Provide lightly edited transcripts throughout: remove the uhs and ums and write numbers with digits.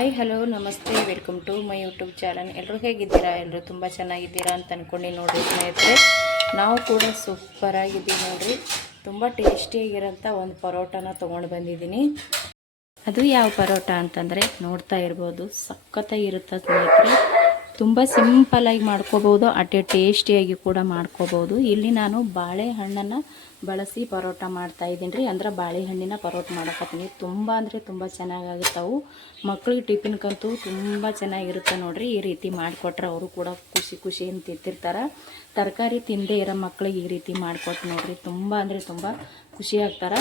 Hi hello ನಮಸ್ತೆ welcome to my YouTube channel. ಎಲ್ಲರೂ ಹೇಗಿದ್ದೀರಾ? ಎಲ್ಲರೂ ತುಂಬ ಚೆನ್ನಾಗಿದ್ದೀರಾ ಅಂತ ಅಂದ್ಕೊಂಡು ನೋಡಿರಿ ಸ್ನೇಹಿತರೆ, ನಾವು ಕೂಡ ಸೂಪರಾಗಿದ್ದೀವಿ ನೋಡಿರಿ. ತುಂಬ ಟೇಸ್ಟಿಯಾಗಿರೋಂಥ ಒಂದು ಪರೋಟನ ತೊಗೊಂಡು ಬಂದಿದ್ದೀನಿ. ಅದು ಯಾವ ಪರೋಟ ಅಂತಂದರೆ ನೋಡ್ತಾ ಇರ್ಬೋದು, ಸಖತ್ತಾಗಿರುತ್ತೆ ಸ್ನೇಹಿತರೆ. ತುಂಬ ಸಿಂಪಲ್ಲಾಗಿ ಮಾಡ್ಕೋಬೋದು, ಅಷ್ಟೇ ಟೇಸ್ಟಿಯಾಗಿ ಕೂಡ ಮಾಡ್ಕೋಬೋದು. ಇಲ್ಲಿ ನಾನು ಬಾಳೆಹಣ್ಣನ್ನು ಬಳಸಿ ಪರೋಟ ಮಾಡ್ತಾಯಿದ್ದೀನಿ ರೀ. ಅಂದ್ರೆ ಬಾಳೆಹಣ್ಣಿನ ಪರೋಟ ಮಾಡಕತ್ತೀನಿ. ತುಂಬ ಅಂದರೆ ತುಂಬ ಚೆನ್ನಾಗಾಗುತ್ತವು. ಮಕ್ಳಿಗೆ ಟಿಫಿನ್ಗಂತೂ ತುಂಬ ಚೆನ್ನಾಗಿರುತ್ತೆ ನೋಡಿರಿ. ಈ ರೀತಿ ಮಾಡಿಕೊಟ್ರೆ ಅವರು ಕೂಡ ಖುಷಿಯಿಂದ ತಿಂತಿರ್ತಾರೆ. ತರಕಾರಿ ತಿಂದೇ ಇರೋ ಮಕ್ಳಿಗೆ ಈ ರೀತಿ ಮಾಡಿಕೊಟ್ಟು ನೋಡಿರಿ, ತುಂಬ ಅಂದರೆ ತುಂಬ ಖುಷಿ ಆಗ್ತಾರೆ.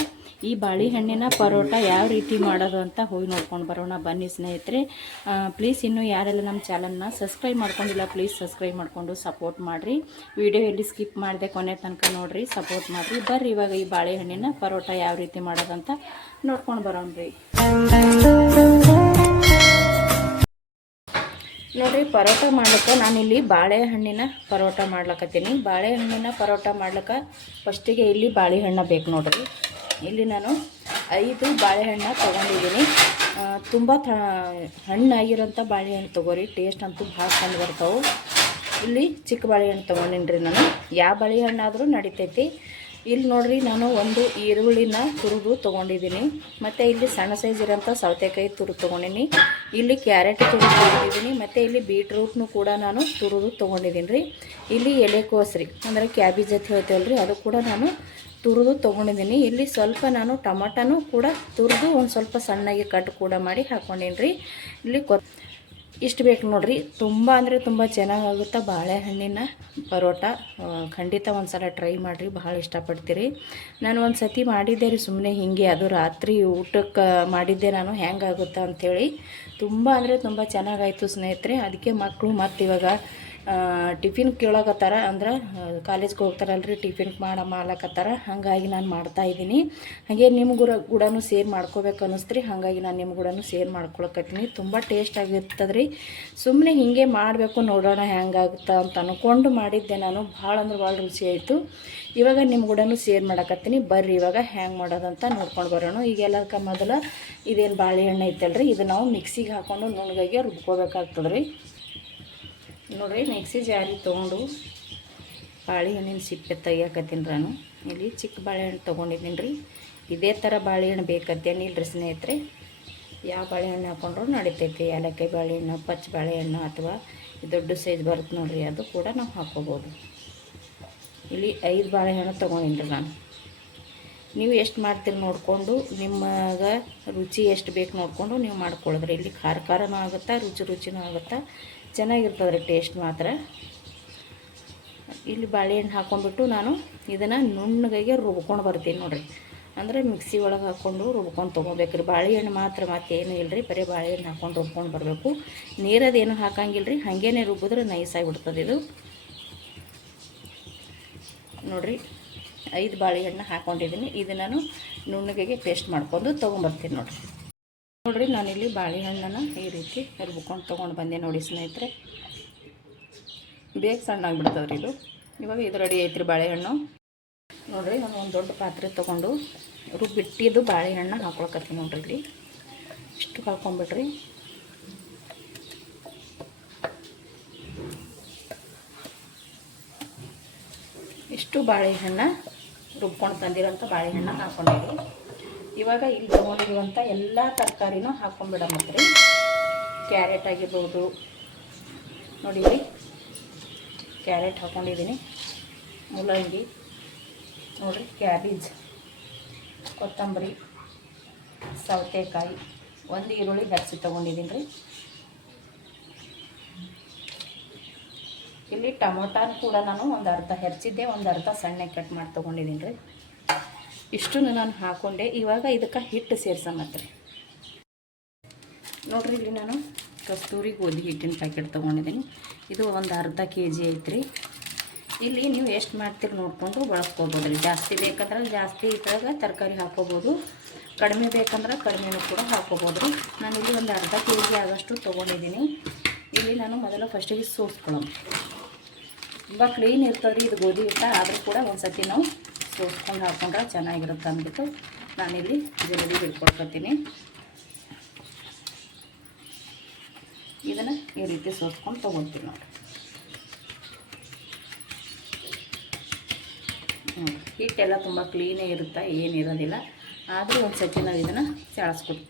ಈ ಬಾಳೆಹಣ್ಣಿನ ಪರೋಟ ಯಾವ ರೀತಿ ಮಾಡೋದು ಅಂತ ಹೋಗಿ ನೋಡ್ಕೊಂಡು ಬರೋಣ ಬನ್ನಿ ಸ್ನೇಹಿತರೆ. ಪ್ಲೀಸ್ ಇನ್ನೂ ಯಾರೆಲ್ಲ ನಮ್ಮ ಚಾನಲ್ನ ಸಬ್ಸ್ಕ್ರೈಬ್ ಮಾಡ್ಕೊಂಡಿಲ್ಲ ಪ್ಲೀಸ್ ಸಬ್ಸ್ಕ್ರೈಬ್ ಮಾಡಿಕೊಂಡು ಸಪೋರ್ಟ್ ಮಾಡಿರಿ. ವಿಡಿಯೋ ಎಲ್ಲಿ ಸ್ಕಿಪ್ ಮಾಡಿದೆ ಕೊನೆ ತನಕ ನೋಡಿರಿ, ಸಪೋರ್ಟ್ ಮಾಡಿರಿ. ಬರ್ರಿ ಇವಾಗ ಈ ಬಾಳೆಹಣ್ಣಿನ ಪರೋಟ ಯಾವ ರೀತಿ ಮಾಡೋದಂತ ನೋಡ್ಕೊಂಡು ಬರೋಣ ರೀ. ನೋಡಿರಿ, ಪರೋಟ ಮಾಡ್ಲಿಕ್ಕೆ ನಾನಿಲ್ಲಿ ಬಾಳೆಹಣ್ಣಿನ ಪರೋಟ ಮಾಡ್ಲಕತ್ತೀನಿ. ಬಾಳೆಹಣ್ಣಿನ ಪರೋಟ ಮಾಡ್ಲಿಕ್ಕೆ ಫಸ್ಟಿಗೆ ಇಲ್ಲಿ ಬಾಳೆಹಣ್ಣು ಬೇಕು ನೋಡಿರಿ. ಇಲ್ಲಿ ನಾನು 5 ಬಾಳೆಹಣ್ಣು ತೊಗೊಂಡಿದ್ದೀನಿ. ತುಂಬ ಹಣ್ಣಾಗಿರೋಂಥ ಬಾಳೆಹಣ್ಣು ತೊಗೋರಿ, ಟೇಸ್ಟ್ ಅಂತೂ ಭಾಳ ಚಂದ ಬರ್ತಾವೆ. ಇಲ್ಲಿ ಚಿಕ್ಕ ಬಾಳೆಹಣ್ಣು ತೊಗೊಂಡಿನಿ ರೀ ನಾನು. ಯಾವ ಬಾಳೆಹಣ್ಣಾದರೂ ನಡಿತೈತಿ. ಇಲ್ಲಿ ನೋಡಿರಿ, ನಾನು ಒಂದು ಈರುಳ್ಳಿನ ತುರಿದು ತೊಗೊಂಡಿದ್ದೀನಿ. ಮತ್ತು ಇಲ್ಲಿ ಸಣ್ಣ ಸೈಜ್ ಇರೋಂಥ ಸೌತೆಕಾಯಿ ತುರಿದು ತೊಗೊಂಡಿನಿ. ಇಲ್ಲಿ ಕ್ಯಾರೆಟ್ ತುರಿದು ತೊಗೊಂಡಿದ್ದೀನಿ. ಮತ್ತು ಇಲ್ಲಿ ಬೀಟ್ರೂಟ್ನು ಕೂಡ ನಾನು ತುರಿದು ತೊಗೊಂಡಿದ್ದೀನಿ ರೀ. ಇಲ್ಲಿ ಎಲೆಕೋಸು ರೀ, ಅಂದರೆ ಕ್ಯಾಬೇಜ್ ಅಂತ ಹೇಳ್ತೇವಲ್ಲ ರೀ, ಅದು ಕೂಡ ನಾನು ತುರಿದು ತೊಗೊಂಡಿದ್ದೀನಿ. ಇಲ್ಲಿ ಸ್ವಲ್ಪ ನಾನು ಟೊಮಟನೂ ಕೂಡ ತುರಿದು ಒಂದು ಸ್ವಲ್ಪ ಸಣ್ಣಗೆ ಕಟ್ ಕೂಡ ಮಾಡಿ ಹಾಕ್ಕೊಂಡೀನಿ ರೀ. ಇಲ್ಲಿ ಇಷ್ಟು ಬೇಕು ನೋಡಿರಿ. ತುಂಬ ಅಂದರೆ ತುಂಬ ಚೆನ್ನಾಗಾಗುತ್ತೆ ಬಾಳೆಹಣ್ಣಿನ ಪರೋಟ. ಖಂಡಿತ ಒಂದು ಸಲ ಟ್ರೈ ಮಾಡಿರಿ, ಭಾಳ ಇಷ್ಟಪಡ್ತೀರಿ. ನಾನು ಒಂದು ಸತಿ ಮಾಡಿದ್ದೆ ರೀ ಸುಮ್ಮನೆ ಹೀಗೆ, ಅದು ರಾತ್ರಿ ಊಟಕ್ಕೆ ಮಾಡಿದ್ದೆ ನಾನು, ಹೆಂಗಾಗುತ್ತಾ ಅಂಥೇಳಿ. ತುಂಬ ಅಂದರೆ ತುಂಬ ಚೆನ್ನಾಗಾಯಿತು ಸ್ನೇಹಿತರೆ. ಅದಕ್ಕೆ ಮಕ್ಕಳು ಮತ್ತು ಇವಾಗ ಟಿಫಿನ್ ಕೇಳಕತ್ತಾರ, ಅಂದ್ರೆ ಕಾಲೇಜ್ಗೆ ಹೋಗ್ತಾರಲ್ರಿ, ಟಿಫಿನ್ ಮಾಡಲಕತ್ತಾರ. ಹಾಗಾಗಿ ನಾನು ಮಾಡ್ತಾಯಿದ್ದೀನಿ. ಹಾಗೆ ನಿಮ್ಮ ಕೂಡನೂ ಸೇರ್ ಮಾಡ್ಕೋಬೇಕು ಅನ್ನಿಸ್ತ್ರಿ, ಹಾಗಾಗಿ ನಾನು ನಿಮ್ಮ ಕೂಡನೂ ಸೇರ್ ಮಾಡ್ಕೊಳಕತ್ತೀನಿ. ತುಂಬ ಟೇಸ್ಟ್ ಆಗಿರ್ತದೆ ರೀ. ಸುಮ್ಮನೆ ಹೀಗೆ ಮಾಡಬೇಕು ನೋಡೋಣ ಹೆಂಗಾಗುತ್ತಾ ಅಂತ ಅಂದ್ಕೊಂಡು ಮಾಡಿದ್ದೆ ನಾನು. ಭಾಳ ಅಂದ್ರೆ ಭಾಳ ರುಚಿ ಆಯಿತು. ಇವಾಗ ನಿಮ್ಮ ಕೂಡನೂ ಸೇರ್ ಮಾಡಕತ್ತೀನಿ. ಬರ್ರಿ ಇವಾಗ ಹೆಂಗೆ ಮಾಡೋದಂತ ನೋಡ್ಕೊಂಡು ಬರೋಣ. ಈಗ ಎಲ್ಲದಕ್ಕೆ ಮೊದಲು ಇದೇನು ಬಾಳೆಹಣ್ಣು ಐತಲ್ರಿ, ಇದು ನಾವು ಮಿಕ್ಸಿಗೆ ಹಾಕ್ಕೊಂಡು ನುಣ್ಣಗೆ ರುಬ್ಕೋಬೇಕಾಗ್ತದೆ ರೀ. ನೋಡಿರಿ, ಮಿಕ್ಸಿ ಜಾರಿ ತೊಗೊಂಡು ಬಾಳೆಹಣ್ಣಿನ ಸಿಪ್ಪೆ ತೆಗಿಯಾಕತ್ತೀನಿ ನಾನು. ಇಲ್ಲಿ ಚಿಕ್ಕ ಬಾಳೆಹಣ್ಣು ತೊಗೊಂಡಿದ್ದೀನಿ ರೀ. ಇದೇ ಥರ ಬಾಳೆಹಣ್ಣು ಬೇಕತ್ತೇನಿಲ್ಲ ರೀ ಸ್ನೇಹಿತರೆ. ಯಾವ ಬಾಳೆಹಣ್ಣು ಹಾಕ್ಕೊಂಡ್ರೂ ನಡಿತೈತಿ. ಏಲಕ್ಕಾಯಿ ಬಾಳೆಹಣ್ಣು, ಪಚ್ಚ ಬಾಳೆಹಣ್ಣು, ಅಥವಾ ದೊಡ್ಡ ಸೈಜ್ ಬರುತ್ತೆ ನೋಡಿರಿ, ಅದು ಕೂಡ ನಾವು ಹಾಕ್ಕೋಬೋದು. ಇಲ್ಲಿ 5 ಬಾಳೆಹಣ್ಣು ತೊಗೊಂಡಿನಿ ರೀ ನಾನು. ನೀವು ಎಷ್ಟು ಮಾಡ್ತೀರಿ ನೋಡಿಕೊಂಡು, ನಿಮಗೆ ರುಚಿ ಎಷ್ಟು ಬೇಕು ನೋಡಿಕೊಂಡು ನೀವು ಮಾಡ್ಕೊಳ್ಳೋದ್ರಿ. ಇಲ್ಲಿ ಖಾರನೂ ಆಗುತ್ತಾ, ರುಚಿನೂ ಆಗುತ್ತಾ, ಚೆನ್ನಾಗಿರ್ತದೆ ರೀ ಟೇಸ್ಟ್ ಮಾತ್ರ. ಇಲ್ಲಿ ಬಾಳೆಹಣ್ಣು ಹಾಕ್ಕೊಂಡ್ಬಿಟ್ಟು ನಾನು ಇದನ್ನು ನುಣ್ಣಗೆ ರುಬ್ಕೊಂಡು ಬರ್ತೀನಿ ನೋಡಿರಿ. ಅಂದರೆ ಮಿಕ್ಸಿ ಒಳಗೆ ಹಾಕ್ಕೊಂಡು ರುಬ್ಕೊಂಡು ತೊಗೊಬೇಕ್ರಿ. ಬಾಳೆಹಣ್ಣು ಮಾತ್ರ ಮತ್ತೇನು ಇಲ್ಲ ರೀ, ಬರೀ ಬಾಳೆಹಣ್ಣು ಹಾಕ್ಕೊಂಡು ರುಬ್ಕೊಂಡು ಬರಬೇಕು. ನೀರದೇನು ಹಾಕಂಗಿಲ್ಲ ರೀ, ಹಾಗೇನೆ ರುಬ್ಬಿದ್ರೆ ನೈಸಾಗಿಬಿಡ್ತದೆ ಇದು. ನೋಡಿರಿ, 5 ಬಾಳೆಹಣ್ಣು ಹಾಕ್ಕೊಂಡಿದ್ದೀನಿ. ಇದು ನಾನು ನುಣ್ಣಗೆ ಪೇಸ್ಟ್ ಮಾಡ್ಕೊಂಡು ತೊಗೊಂಬರ್ತೀನಿ ನೋಡಿರಿ. ನಾನಿಲ್ಲಿ ಬಾಳೆಹಣ್ಣನ್ನು ಈ ರೀತಿ ರುಬ್ಕೊಂಡು ತೊಗೊಂಡು ಬಂದೆ ನೋಡಿ ಸ್ನೇಹಿತರೆ. ಬೇಗ ಸಣ್ಣ ಆಗಿಬಿಡ್ತದೆ ರೀ ಇದು. ಇವಾಗ ಇದು ರೆಡಿ ಐತ್ರಿ ಬಾಳೆಹಣ್ಣು. ನೋಡಿರಿ, ನಾನು ಒಂದು ದೊಡ್ಡ ಪಾತ್ರೆ ತೊಗೊಂಡು ರುಬ್ಬಿಟ್ಟಿದ್ದು ಬಾಳೆಹಣ್ಣು ಹಾಕ್ಕೊಳಕತ್ತೀನಿ ನೋಡ್ರಿ. ಇಲ್ಲಿ ಇಷ್ಟು ಹಾಕ್ಕೊಂಬಿಟ್ರಿ. ಇಷ್ಟು ಬಾಳೆಹಣ್ಣು ರುಬ್ಕೊಂಡು ತಂದಿರೋಂಥ ಬಾಳೆಹಣ್ಣು ಹಾಕ್ಕೊಂಡಿರಿ. ಇವಾಗ ಇಲ್ಲಿ ತೊಗೊಂಡಿರುವಂಥ ಎಲ್ಲ ತರಕಾರಿನೂ ಹಾಕ್ಕೊಂಬಿಡಮತ್ರಿ. ಕ್ಯಾರೆಟ್ ಆಗಿರ್ಬೋದು ನೋಡಿ, ಕ್ಯಾರೆಟ್ ಹಾಕ್ಕೊಂಡಿದ್ದೀನಿ. ಮೂಲಂಗಿ ನೋಡಿರಿ, ಕ್ಯಾಬೇಜ್, ಕೊತ್ತಂಬರಿ, ಸೌತೆಕಾಯಿ, 1 ಈರುಳ್ಳಿ ಹೆಚ್ಚಿ ತೊಗೊಂಡಿದ್ದೀನಿ ರೀ. ಇಲ್ಲಿ ಟೊಮೊಟಾನು ಕೂಡ ನಾನು ಒಂದು ಅರ್ಧ ಹೆಚ್ಚಿದ್ದೆ, ಒಂದು ಅರ್ಧ ಸಣ್ಣ ಕಟ್ ಮಾಡಿ ತೊಗೊಂಡಿದ್ದೀನಿ ರೀ. ಇಷ್ಟನ್ನು ನಾನು ಹಾಕ್ಕೊಂಡೆ. ಇವಾಗ ಇದಕ್ಕೆ ಹಿಟ್ಟು ಸೇರ್ಸಮತ್ರಿ. ನೋಡಿರಿ, ಇಲ್ಲಿ ನಾನು ಕಸ್ತೂರಿ ಗೋಧಿ ಹಿಟ್ಟಿನ ಪ್ಯಾಕೆಟ್ ತೊಗೊಂಡಿದ್ದೀನಿ. ಇದು ಒಂದು ಅರ್ಧ kg ಐತ್ರಿ. ಇಲ್ಲಿ ನೀವು ಎಷ್ಟು ಮಾಡ್ತೀರಿ ನೋಡಿಕೊಂಡು ಬಳಸ್ಕೋಬೋದು ರೀ. ಜಾಸ್ತಿ ಬೇಕಂದ್ರೆ ಜಾಸ್ತಿ ಇದ್ರಾಗ ತರಕಾರಿ ಹಾಕ್ಕೋಬೋದು, ಕಡಿಮೆ ಬೇಕಂದ್ರೆ ಕಡಿಮೆನೂ ಕೂಡ ಹಾಕ್ಕೋಬೋದು ರೀ. ನಾನಿಲ್ಲಿ ಒಂದು ಅರ್ಧ kg ಆಗೋಷ್ಟು ತೊಗೊಂಡಿದ್ದೀನಿ. ಇಲ್ಲಿ ನಾನು ಮೊದಲು ಫಸ್ಟಿಗೆ ಸೋಸ್ಕೊಳ್ಳೋಣ. ತುಂಬ ಕ್ಲೀನ್ ಇರ್ತದೆ ರೀ ಇದು ಗೋಧಿ ಹಿಟ್ಟ, ಆದರೂ ಕೂಡ ಒಂದು ಸತಿ ನಾವು ಸೋಸ್ಕೊಂಡು ಹಾಕ್ಕೊಂಡ್ರೆ ಚೆನ್ನಾಗಿರುತ್ತೆ ಅಂದ್ಬಿಟ್ಟು ನಾನಿಲ್ಲಿ ಜಲ್ದಿ ಬಿಡ್ಕೊಳ್ತೀನಿ. ಇದನ್ನು ಈ ರೀತಿ ಸೋಸ್ಕೊಂಡು ತೊಗೊಳ್ತೀವಿ ನೋಡಿ. ಹಿಟ್ಟೆಲ್ಲ ತುಂಬ ಕ್ಲೀನೇ ಇರುತ್ತೆ, ಏನಿರೋದಿಲ್ಲ. ಆದರೂ ಒಂದು ಸತಿ ನಾವು ಇದನ್ನು ಚಾಳಿಸ್ಕೊಡ್ತೀವಿ.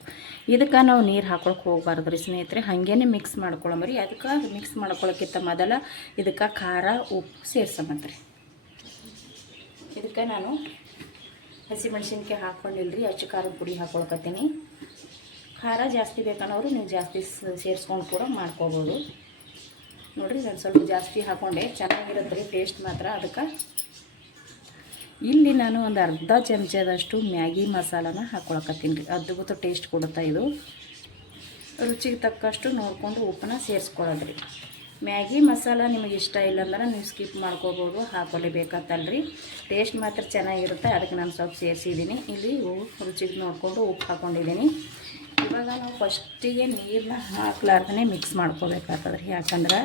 ಇದಕ್ಕೆ ನಾವು ನೀರು ಹಾಕೊಳಕ್ಕೆ ಹೋಗಬಾರ್ದು ರೀ ಸ್ನೇಹಿತರೆ, ಹಾಗೇ ಮಿಕ್ಸ್ ಮಾಡ್ಕೊಳ್ಳೋಮ್ರಿ. ಅದಕ್ಕೆ ಮಿಕ್ಸ್ ಮಾಡ್ಕೊಳ್ಳೋಕ್ಕಿಂತ ಮೊದಲ ಇದಕ್ಕೆ ಖಾರ ಉಪ್ಪು ಸೇರ್ಸಮಂತ್ರಿ. ಇದಕ್ಕೆ ನಾನು ಹಸಿಮೆಣ್ಸಿನ್ಕಾಯಿ ಹಾಕ್ಕೊಂಡಿಲ್ರಿ, ಅಚ್ಚು ಖಾರದ ಪುಡಿ ಹಾಕೊಳ್ಕತ್ತೀನಿ. ಖಾರ ಜಾಸ್ತಿ ಬೇಕನ್ನೋರು ನೀವು ಜಾಸ್ತಿ ಸೇರಿಸ್ಕೊಂಡು ಕೂಡ ಮಾಡ್ಕೋಬೋದು ನೋಡಿರಿ. ನಾನು ಸ್ವಲ್ಪ ಜಾಸ್ತಿ ಹಾಕ್ಕೊಂಡೆ, ಚೆನ್ನಾಗಿರುತ್ತೆ ರೀ ಟೇಸ್ಟ್ ಮಾತ್ರ. ಅದಕ್ಕೆ ಇಲ್ಲಿ ನಾನು ಒಂದು ಅರ್ಧ ಚಮಚದಷ್ಟು ಮ್ಯಾಗಿ ಮಸಾಲಾನ ಹಾಕ್ಕೊಳಕತ್ತೀನಿ ರೀ. ಅದ್ಭುತ ಟೇಸ್ಟ್ ಕೊಡುತ್ತಾ ಇದು. ರುಚಿಗೆ ತಕ್ಕಷ್ಟು ನೋಡಿಕೊಂಡು ಉಪ್ಪನ್ನ ಸೇರಿಸ್ಕೊಳ್ಳೋದ್ರಿ. ಮ್ಯಾಗಿ ಮಸಾಲ ನಿಮಗೆ ಇಷ್ಟ ಇಲ್ಲ ಅಂದ್ರೆ ನೀವು ಸ್ಕಿಪ್ ಮಾಡ್ಕೋಬೋದು, ಹಾಕೊಳ್ಳೇಬೇಕತ್ತಲ್ರಿ. ಟೇಸ್ಟ್ ಮಾತ್ರ ಚೆನ್ನಾಗಿರುತ್ತೆ, ಅದಕ್ಕೆ ನಾನು ಸ್ವಲ್ಪ ಸೇರಿಸಿದ್ದೀನಿ. ಇಲ್ಲಿ ರುಚಿಗೆ ನೋಡಿಕೊಂಡು ಉಪ್ಪು ಹಾಕ್ಕೊಂಡಿದ್ದೀನಿ. ಇವಾಗ ನಾವು ಫಸ್ಟಿಗೆ ನೀರನ್ನ ಹಾಕ್ಲಾರ್ದೇ ಮಿಕ್ಸ್ ಮಾಡ್ಕೋಬೇಕಾಗ್ತದೆ ರೀ. ಯಾಕಂದ್ರೆ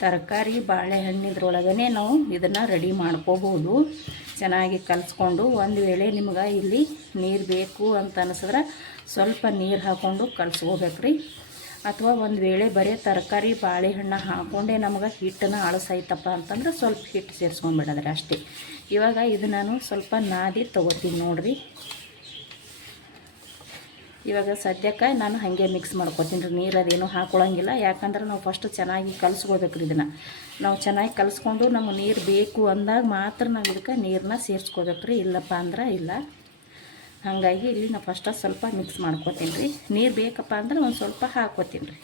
ತರಕಾರಿ ಬಾಳೆಹಣ್ಣಿದ್ರೊಳಗೇ ನಾವು ಇದನ್ನು ರೆಡಿ ಮಾಡ್ಕೋಬೋದು. ಚೆನ್ನಾಗಿ ಕಲಿಸ್ಕೊಂಡು, ಒಂದು ವೇಳೆ ನಿಮ್ಗೆ ಇಲ್ಲಿ ನೀರು ಬೇಕು ಅಂತ ಅನಿಸಿದ್ರೆ ಸ್ವಲ್ಪ ನೀರು ಹಾಕ್ಕೊಂಡು ಕಲಿಸ್ಕೋಬೇಕು ರೀ. ಅಥವಾ ಒಂದು ವೇಳೆ ಬರೀ ತರಕಾರಿ ಬಾಳೆಹಣ್ಣು ಹಾಕ್ಕೊಂಡೇ ನಮ್ಗೆ ಹಿಟ್ಟನ್ನು ಅಳಸಾಯ್ತಪ್ಪ ಅಂತಂದ್ರೆ ಸ್ವಲ್ಪ ಹಿಟ್ಟು ಸೇರಿಸ್ಕೊಂಡ್ಬಿಡೋದ್ರಿ ಅಷ್ಟೇ. ಇವಾಗ ಇದು ನಾನು ಸ್ವಲ್ಪ ನಾದಿ ತೊಗೋತೀನಿ ನೋಡಿರಿ. ಇವಾಗ ಸದ್ಯಕ್ಕೆ ನಾನು ಹಾಗೆ ಮಿಕ್ಸ್ ಮಾಡ್ಕೊತೀನಿ ರೀ. ನೀರು ಅದೇನು ಹಾಕ್ಕೊಳಂಗಿಲ್ಲ, ಯಾಕಂದ್ರೆ ನಾವು ಫಸ್ಟ್ ಚೆನ್ನಾಗಿ ಕಲಿಸ್ಕೋಬೇಕು ರೀ. ಇದನ್ನು ನಾವು ಚೆನ್ನಾಗಿ ಕಲಿಸ್ಕೊಂಡು ನಮಗೆ ನೀರು ಬೇಕು ಅಂದಾಗ ಮಾತ್ರ ನಾವು ಇದಕ್ಕೆ ನೀರನ್ನ ಸೇರಿಸ್ಕೋಬೇಕು ರೀ, ಇಲ್ಲಪ್ಪ ಅಂದ್ರೆ ಇಲ್ಲ. ಹಾಗಾಗಿ ಇಲ್ಲಿ ನಾವು ಫಸ್ಟ್ ಸ್ವಲ್ಪ ಮಿಕ್ಸ್ ಮಾಡ್ಕೊತೀನಿ ರೀ. ನೀರು ಬೇಕಪ್ಪ ಅಂದ್ರೆ ಒಂದು ಸ್ವಲ್ಪ ಹಾಕ್ಕೋತೀನಿ ರೀ.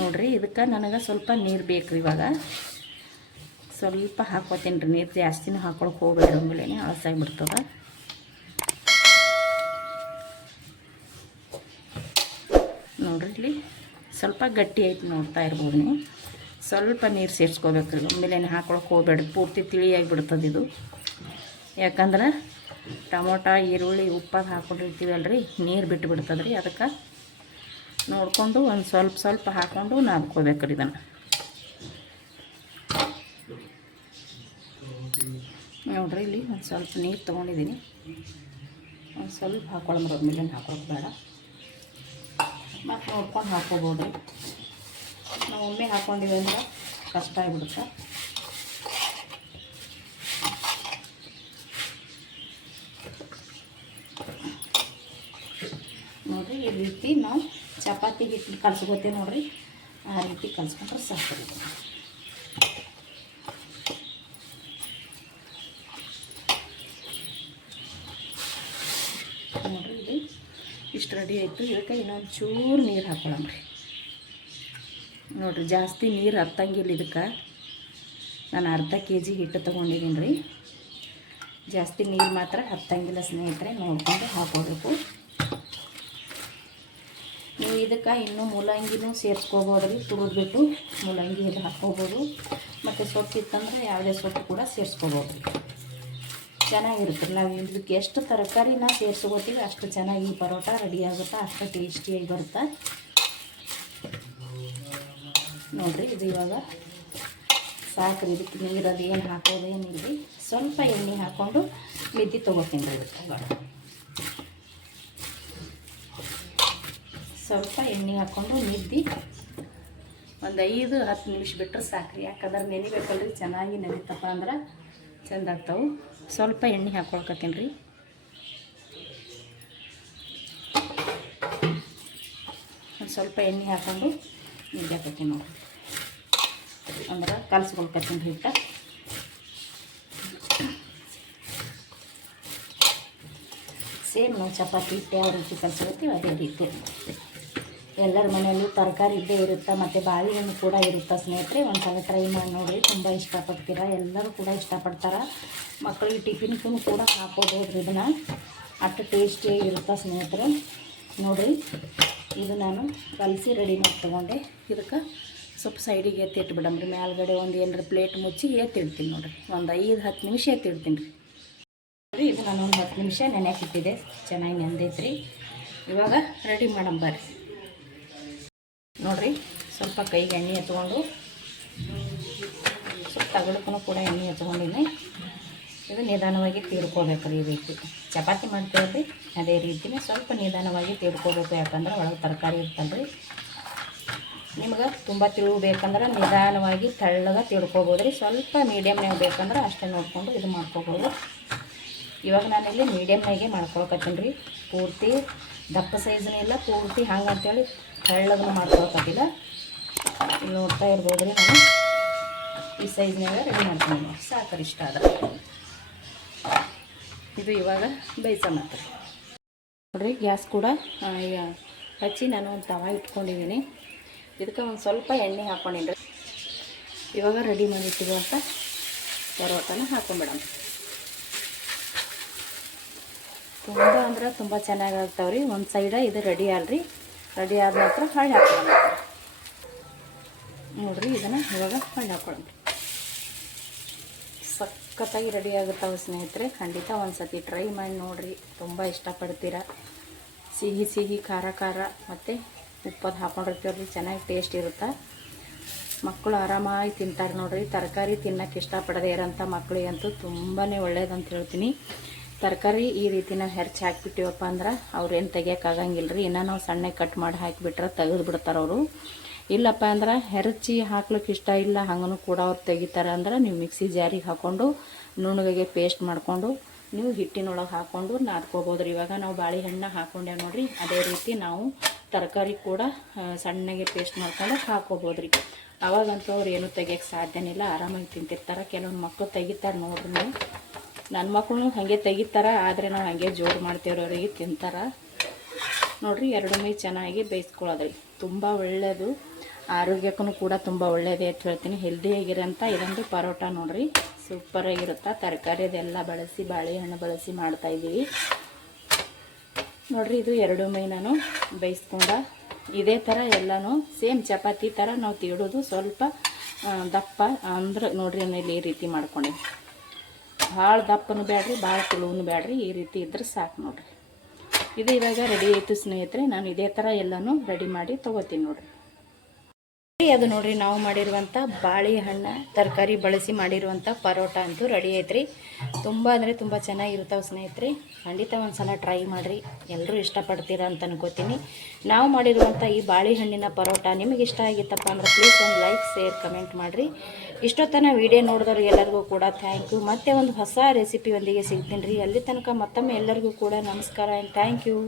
ನೋಡಿರಿ, ಇದಕ್ಕೆ ನನಗೆ ಸ್ವಲ್ಪ ನೀರು ಬೇಕು ರೀ. ಇವಾಗ ಸ್ವಲ್ಪ ಹಾಕ್ಕೋತೀನಿ ರೀ. ನೀರು ಜಾಸ್ತಿನೂ ಹಾಕ್ಕೊಳಕ್ಕೆ ಹೋಗ್ಬೇಡ್ರಿ, ಆಮೇಲೆ ಅಳಸಾಗಿಬಿಡ್ತದೆ. ನೋಡಿರಿ, ಇಲ್ಲಿ ಸ್ವಲ್ಪ ಗಟ್ಟಿ ಆಯ್ತು, ನೋಡ್ತಾ ಇರ್ಬೋದು ನೀವು. ಸ್ವಲ್ಪ ನೀರು ಸೇರಿಸ್ಕೋಬೇಕು ರೀ, ಆಮೇಲೆ ಹಾಕ್ಕೊಳಕ್ಕೆ ಹೋಗ್ಬೇಡ್ರಿ, ಪೂರ್ತಿ ತಿಳಿಯಾಗಿಬಿಡ್ತದೆ ಇದು. ಯಾಕಂದ್ರೆ ಟೊಮೊಟೊ ಈರುಳ್ಳಿ ಉಪ್ಪಾಗ ಹಾಕ್ಕೊಂಡಿರ್ತೀವಲ್ರಿ, ನೀರು ಬಿಟ್ಟು ಬಿಡ್ತದೆ ರೀ. ಅದಕ್ಕೆ ನೋಡಿಕೊಂಡು ಒಂದು ಸ್ವಲ್ಪ ಹಾಕ್ಕೊಂಡು ನಾದ್ಕೋಬೇಕು ರೀ ಇದನ್ನು. ನೋಡಿರಿ, ಇಲ್ಲಿ ಒಂದು ಸ್ವಲ್ಪ ನೀರು ತೊಗೊಂಡಿದ್ದೀನಿ. ಒಂದು ಸ್ವಲ್ಪ ಹಾಕ್ಕೊಳ್ಳೋಮ್ರ, ಮೇಲೆ ಹಾಕ್ಕೊಳಕ್ಕೆ ಬೇಡ, ಮತ್ತು ನೋಡ್ಕೊಂಡು ಹಾಕ್ಕೋಬೋದು ರೀ. ನಾವು ಒಮ್ಮೆ ಹಾಕ್ಕೊಂಡಿವಿ ಅಂದ್ರೆ ಕಷ್ಟ ಆಗಿಬಿಡುತ್ತೆ. ನೋಡಿರಿ, ಈ ರೀತಿ ನಾವು ಚಪಾತಿ ಹಿಟ್ಟು ಕಲ್ಸ್ಕೊತೀವಿ ನೋಡಿರಿ, ಆ ರೀತಿ ಕಲ್ಸ್ಕೊಂಡ್ರೆ ಸಾಕು. ನೋಡಿರಿ, ಇಲ್ಲಿ ಇಷ್ಟು ರೆಡಿ ಆಯಿತು. ಇದಕ್ಕೆ ಇನ್ನೊಂದು ಚೂರು ನೀರು ಹಾಕ್ಕೊಳ್ಳೋಮ್ರಿ. ನೋಡಿರಿ, ಜಾಸ್ತಿ ನೀರು ಹತ್ತಂಗಿಲ್ಲ ಇದಕ್ಕೆ. ನಾನು ಅರ್ಧ kg ಹಿಟ್ಟು ತೊಗೊಂಡಿದ್ದೀನಿ ರೀ. ಜಾಸ್ತಿ ನೀರು ಮಾತ್ರ ಹತ್ತಂಗಿಲ್ಲ ಸ್ನೇಹಿತರೆ, ನೋಡಿಕೊಂಡು ಹಾಕ್ಕೋಬೇಕು. ನೀವು ಇದಕ್ಕೆ ಇನ್ನೂ ಮೂಲಂಗಿನೂ ಸೇರಿಸ್ಕೋಬೋದು ರೀ. ತುರಿದ್ಬಿಟ್ಟು ಮೂಲಂಗಿ ಇದು ಹಾಕ್ಕೋಬೋದು. ಮತ್ತು ಸೊಪ್ಪು ಇತ್ತಂದ್ರೆ ಯಾವುದೇ ಸೊಪ್ಪು ಕೂಡ ಸೇರಿಸ್ಕೋಬೋದು ರೀ. ಚೆನ್ನಾಗಿರುತ್ತೆ. ನಾವು ಇದಕ್ಕೆ ಎಷ್ಟು ತರಕಾರಿನ ಸೇರಿಸ್ಕೋತೀವಿ ಅಷ್ಟು ಚೆನ್ನಾಗಿ ಪರೋಟ ರೆಡಿ ಆಗುತ್ತೆ, ಅಷ್ಟು ಟೇಸ್ಟಿಯಾಗಿ ಬರುತ್ತೆ. ನೋಡಿರಿ, ಇದು ಇವಾಗ ಸಾಕ್ರಿ. ಇದಕ್ಕೆ ನೀರು ಅದು ಏನು ಹಾಕೋದೇನಿಲ್ಲ ರೀ. ಸ್ವಲ್ಪ ಎಣ್ಣೆ ಹಾಕ್ಕೊಂಡು ಮಿದ್ದಿ ತೊಗೋತೀನಿ ರೀ. ಇದಕ್ಕೆ ಸ್ವಲ್ಪ ಎಣ್ಣೆ ಹಾಕ್ಕೊಂಡು ಮಿದ್ದಿ ಒಂದು 5-10 ನಿಮಿಷ ಬಿಟ್ಟರೆ ಸಾಕ್ರಿ. ಯಾಕಂದ್ರೆ ನೆನಿಬೇಕಲ್ರಿ, ಚೆನ್ನಾಗಿ ನೆನಿತಪ್ಪ ಅಂದ್ರೆ ಚೆಂದ ಆಗ್ತಾವೆ. ಸ್ವಲ್ಪ ಎಣ್ಣೆ ಹಾಕ್ಕೊಳ್ಕತ್ತೀನಿ ರೀ. ಒಂದು ಸ್ವಲ್ಪ ಎಣ್ಣೆ ಹಾಕ್ಕೊಂಡು ಮಿದ್ದಿ ಹಾಕತ್ತೀನಿ ನೋಡಿರಿ. ಅಂದ್ರೆ ಕಲ್ಸ್ಕೊಳ್ಕತ್ತೀನಿ ರೀ ಹಿಟ್ಟು. ಸೇಮ್ ನಾವು ಚಪಾತಿ ಹಿಟ್ಟು ಯಾವ ರೀತಿ ಕಲ್ಸ್ಕೊಳ್ತೀವಿ ಅದೇ ರೀತಿ. ಎಲ್ಲರ ಮನೆಯಲ್ಲೂ ತರಕಾರಿ ಇದ್ದೇ ಇರುತ್ತೆ, ಮತ್ತು ಬಾಳೆಹಣ್ಣು ಕೂಡ ಇರುತ್ತೆ ಸ್ನೇಹಿತರೆ. ಒಂದು ಸಲ ಟ್ರೈ ಮಾಡಿ ನೋಡಿರಿ, ತುಂಬ ಇಷ್ಟಪಡ್ತೀರ. ಎಲ್ಲರೂ ಕೂಡ ಇಷ್ಟಪಡ್ತಾರೆ. ಮಕ್ಕಳಿಗೆ ಟಿಫಿನ್ಗೂ ಕೂಡ ಹಾಕೋಬೋದು ಇದನ್ನು, ಅಷ್ಟು ಟೇಸ್ಟಿಯಾಗಿ ಇರುತ್ತೆ ಸ್ನೇಹಿತರೆ. ನೋಡಿರಿ, ಇದು ನಾನು ಕಲಸಿ ರೆಡಿ ಮಾಡಿ ತೊಗೊಂಡೆ. ಇದಕ್ಕೆ ಸ್ವಲ್ಪ ಸೈಡಿಗೆ ಎತ್ತಿಟ್ಬಿಡಮ್ರಿ. ಮೇಲ್ಗಡೆ ಒಂದು ಏನರ ಪ್ಲೇಟ್ ಮುಚ್ಚಿ ಎತ್ತಿಡ್ತೀನಿ ನೋಡಿರಿ. ಒಂದು 5-10 ನಿಮಿಷ ಎತ್ತಿಡ್ತೀನಿ ರೀ. ಇದು ನಾನು ಒಂದು 10 ನಿಮಿಷ ನೆನೆಯಕ್ಕೆ ಇಟ್ಟಿದ್ದೆ, ಚೆನ್ನಾಗಿ ನೆಂದೈತ್ರಿ. ಇವಾಗ ರೆಡಿ ಮಾಡಮ್ ಬರ್ರಿ. ನೋಡಿರಿ, ಸ್ವಲ್ಪ ಕೈಗೆ ಎಣ್ಣೆ ಎತ್ಕೊಂಡು, ಸ್ವಲ್ಪ ತಗಡಕ್ಕೂ ಕೂಡ ಎಣ್ಣೆ ಎತ್ಕೊಂಡಿನಿ. ಇದು ನಿಧಾನವಾಗಿ ತೀಡ್ಕೋಬೇಕು ರೀ. ಈ ರೀತಿ ಚಪಾತಿ ಮಾಡ್ತೀವಿ ಅದೇ ರೀತಿನೇ ಸ್ವಲ್ಪ ನಿಧಾನವಾಗಿ ತೀಡ್ಕೋಬೇಕು. ಯಾಕಂದ್ರೆ ಒಳಗೆ ತರಕಾರಿ ಇರ್ತಲ್ರಿ. ನಿಮ್ಗೆ ತುಂಬ ತಿಳಬೇಕಂದ್ರೆ ನಿಧಾನವಾಗಿ ತೆಳ್ಳಗೆ ತಿಳ್ಕೊಬೋದು ರೀ. ಸ್ವಲ್ಪ ಮೀಡಿಯಮ್ನಾಗ ಬೇಕಂದ್ರೆ ಅಷ್ಟೇ ನೋಡಿಕೊಂಡು ಇದು ಮಾಡ್ಕೋಬೋದು. ಇವಾಗ ನಾನಿಲ್ಲಿ ಮೀಡಿಯಮ್ನಾಗೆ ಮಾಡ್ಕೊಳಕತ್ತೀನಿ ರೀ. ಪೂರ್ತಿ ದಪ್ಪ ಸೈಜ್ನೂ ಇಲ್ಲ, ಪೂರ್ತಿ ಹಂಗೆ ಅಂತೇಳಿ ತೆಳ್ಳಗೂ ಮಾಡ್ಕೊಳಕತ್ತಿಲ್ಲ. ಇಲ್ಲಿ ನೋಡ್ತಾ ಇರ್ಬೋದು ರೀ, ನಾನು ಈ ಸೈಜ್ನಾಗ ರೆಡಿ ಮಾಡ್ತೀನಿ. ಸಾಕರಿ ಇಷ್ಟ ಅದ. ಇದು ಇವಾಗ ಬೇಯಿಸೋ ಮಾತ್ರ ನೋಡಿರಿ. ಗ್ಯಾಸ್ ಕೂಡ ಹಚ್ಚಿ ನಾನು ಒಂದು ತವ ಇಟ್ಕೊಂಡಿದ್ದೀನಿ. ಇದಕ್ಕೆ ಒಂದು ಸ್ವಲ್ಪ ಎಣ್ಣೆ ಹಾಕ್ಕೊಂಡಿನಿ. ಇವಾಗ ರೆಡಿ ಮಾಡಿಟ್ಟಿರುವಂಥ ಪರೋಟನ ಹಾಕೊಂಡ್ಬಿಡೋಣ. ತುಂಬ ಅಂದ್ರೆ ತುಂಬ ಚೆನ್ನಾಗಿ ಆಗ್ತಾವ್ರಿ. ಒಂದು ಸೈಡ ಇದು ರೆಡಿ ಅಲ್ರಿ. ರೆಡಿ ಆದ ನಂತರ ಹಳ್ಳಿ ಹಾಕೊಳ್ಳೋಣ ನೋಡಿರಿ. ಇದನ್ನು ಇವಾಗ ಹಳ್ಳಿ ಹಾಕೊಳ್ಳೋಣ. ಸಖತ್ತಾಗಿ ರೆಡಿ ಆಗುತ್ತಾವೆ ಸ್ನೇಹಿತರೆ. ಖಂಡಿತ ಒಂದು ಸತಿ ಟ್ರೈ ಮಾಡಿ ನೋಡಿರಿ. ತುಂಬ ಇಷ್ಟಪಡ್ತೀರ. ಸಿಹಿ ಸಿಹಿ, ಖಾರ ಖಾರ ಮತ್ತು ಉಪ್ಪದು ಹಾಕೊಂಡಿರ್ತೀವ್ರಿ. ಚೆನ್ನಾಗಿ ಟೇಸ್ಟ್ ಇರುತ್ತೆ. ಮಕ್ಕಳು ಆರಾಮಾಗಿ ತಿಂತಾರೆ ನೋಡಿರಿ. ತರಕಾರಿ ತಿನ್ನೋಕ್ಕೆ ಇಷ್ಟಪಡದೇ ಇರೋಂಥ ಮಕ್ಕಳಿಗಂತೂ ತುಂಬಾ ಒಳ್ಳೇದಂತ ಹೇಳ್ತೀನಿ. ತರಕಾರಿ ಈ ರೀತಿ ನಾವು ಹೆರ್ಚಿ ಹಾಕಿಬಿಟ್ಟಿವಪ್ಪ ಅಂದ್ರೆ ಅವ್ರೇನು ತೆಗಿಯೋಕ್ಕಾಗಂಗಿಲ್ಲ ರೀ. ಇನ್ನೂ ನಾವು ಸಣ್ಣ ಕಟ್ ಮಾಡಿ ಹಾಕಿಬಿಟ್ರೆ ತೆಗೆದು ಬಿಡ್ತಾರೆ ಅವರು. ಇಲ್ಲಪ್ಪ ಅಂದ್ರೆ ಹೆರಚಿ ಹಾಕ್ಲಿಕ್ಕೆ ಇಷ್ಟ ಇಲ್ಲ ಹಂಗೂ ಕೂಡ ಅವ್ರು ತೆಗಿತಾರೆ. ಅಂದ್ರೆ ನೀವು ಮಿಕ್ಸಿ ಜಾರಿಗೆ ಹಾಕ್ಕೊಂಡು ನುಣ್ಣಗೆ ಪೇಸ್ಟ್ ಮಾಡಿಕೊಂಡು ನೀವು ಹಿಟ್ಟಿನೊಳಗೆ ಹಾಕ್ಕೊಂಡು ನಾದ್ಕೋಬೋದು ರೀ. ಇವಾಗ ನಾವು ಬಾಳೆಹಣ್ಣು ಹಾಕ್ಕೊಂಡೇವೆ ನೋಡಿರಿ. ಅದೇ ರೀತಿ ನಾವು ತರಕಾರಿ ಕೂಡ ಸಣ್ಣಗೆ ಪೇಸ್ಟ್ ಮಾಡ್ಕೊಂಡು ಹಾಕ್ಕೋಬೋದು ರೀ. ಅವಾಗಂತೂ ಅವ್ರು ಏನೂ ತೆಗಿಯೋಕ್ಕೆ ಸಾಧ್ಯನೇ ಇಲ್ಲ. ಆರಾಮಾಗಿ ತಿಂತಿರ್ತಾರೆ. ಕೆಲವೊಂದು ಮಕ್ಕಳು ತೆಗಿತಾರೆ ನೋಡ್ರಿ. ನೀವು ನನ್ನ ಮಕ್ಕಳು ಹಾಗೆ ತೆಗಿತಾರೆ. ಆದರೆ ನಾವು ಹಾಗೆ ಜೋರು ಮಾಡ್ತೀವ್ರವ್ರಿಗೆ ತಿಂತಾರೆ ನೋಡಿರಿ. ಎರಡು ಮೈ ಚೆನ್ನಾಗಿ ಬೇಯಿಸ್ಕೊಳ್ಳೋದ್ರಿ. ತುಂಬ ಒಳ್ಳೆಯದು. ಆರೋಗ್ಯಕ್ಕೂ ಕೂಡ ತುಂಬ ಒಳ್ಳೆಯದೇ ಅಂತ ಹೇಳ್ತೀನಿ. ಹೆಲ್ದಿಯಾಗಿರೋಂಥ ಇದೊಂದು ಪರೋಟ ನೋಡಿರಿ. ಸೂಪರಾಗಿರುತ್ತೆ. ತರಕಾರಿ ಅದೆಲ್ಲ ಬಳಸಿ ಬಾಳೆಹಣ್ಣು ಬಳಸಿ ಮಾಡ್ತಾಯಿದ್ದೀವಿ ನೋಡಿರಿ. ಇದು ಎರಡು ಮೈ ನಾನು ಬೇಯಿಸ್ಕೊಂಡ ಇದೇ ಥರ ಎಲ್ಲನೂ ಸೇಮ್ ಚಪಾತಿ ಥರ ನಾವು ತೀಡೋದು. ಸ್ವಲ್ಪ ದಪ್ಪ ಅಂದ್ರೆ ನೋಡಿರಿ ಇಲ್ಲಿ ಈ ರೀತಿ ಮಾಡ್ಕೊಂಡೆ. ಭಾಳ ದಪ್ಪನೂ ಬೇಡ್ರಿ, ಭಾಳ ತುಳುವೂ ಬೇಡ್ರಿ. ಈ ರೀತಿ ಇದ್ರೆ ಸಾಕು ನೋಡಿರಿ. ಇದು ಇವಾಗ ರೆಡಿ ಆಯಿತು ಸ್ನೇಹಿತರೆ. ನಾನು ಇದೇ ಥರ ಎಲ್ಲನೂ ರೆಡಿ ಮಾಡಿ ತೊಗೋತೀನಿ ನೋಡಿರಿ. ಅದು ನೋಡಿರಿ, ನಾವು ಮಾಡಿರುವಂಥ ಬಾಳೆಹಣ್ಣು ತರಕಾರಿ ಬಳಸಿ ಮಾಡಿರುವಂಥ ಪರೋಟ ಅಂತೂ ರೆಡಿ ಐತ್ರಿ. ತುಂಬ ಅಂದರೆ ತುಂಬ ಚೆನ್ನಾಗಿರ್ತಾವೆ ಸ್ನೇಹಿತರೆ. ಖಂಡಿತ ಒಂದು ಸಲ ಟ್ರೈ ಮಾಡಿರಿ. ಎಲ್ಲರೂ ಇಷ್ಟಪಡ್ತೀರ ಅಂತ ಅನ್ಕೋತೀನಿ. ನಾವು ಮಾಡಿರುವಂಥ ಈ ಬಾಳೆಹಣ್ಣಿನ ಪರೋಟ ನಿಮಗೆ ಇಷ್ಟ ಆಗಿತ್ತಪ್ಪ ಅಂದ್ರೆ ಪ್ಲೀಸ್ ಒಂದು ಲೈಕ್, ಶೇರ್, ಕಮೆಂಟ್ ಮಾಡಿರಿ. ಇಷ್ಟೊತ್ತನ ವಿಡಿಯೋ ನೋಡಿದವ್ರು ಎಲ್ಲರಿಗೂ ಕೂಡ ಥ್ಯಾಂಕ್ ಯು. ಮತ್ತೆ ಒಂದು ಹೊಸ ರೆಸಿಪಿಯೊಂದಿಗೆ ಸಿಗ್ತೀನಿ ರೀ. ಅಲ್ಲಿ ತನಕ ಮತ್ತೊಮ್ಮೆ ಎಲ್ಲರಿಗೂ ಕೂಡ ನಮಸ್ಕಾರ ಆ್ಯಂಡ್ ಥ್ಯಾಂಕ್ ಯು.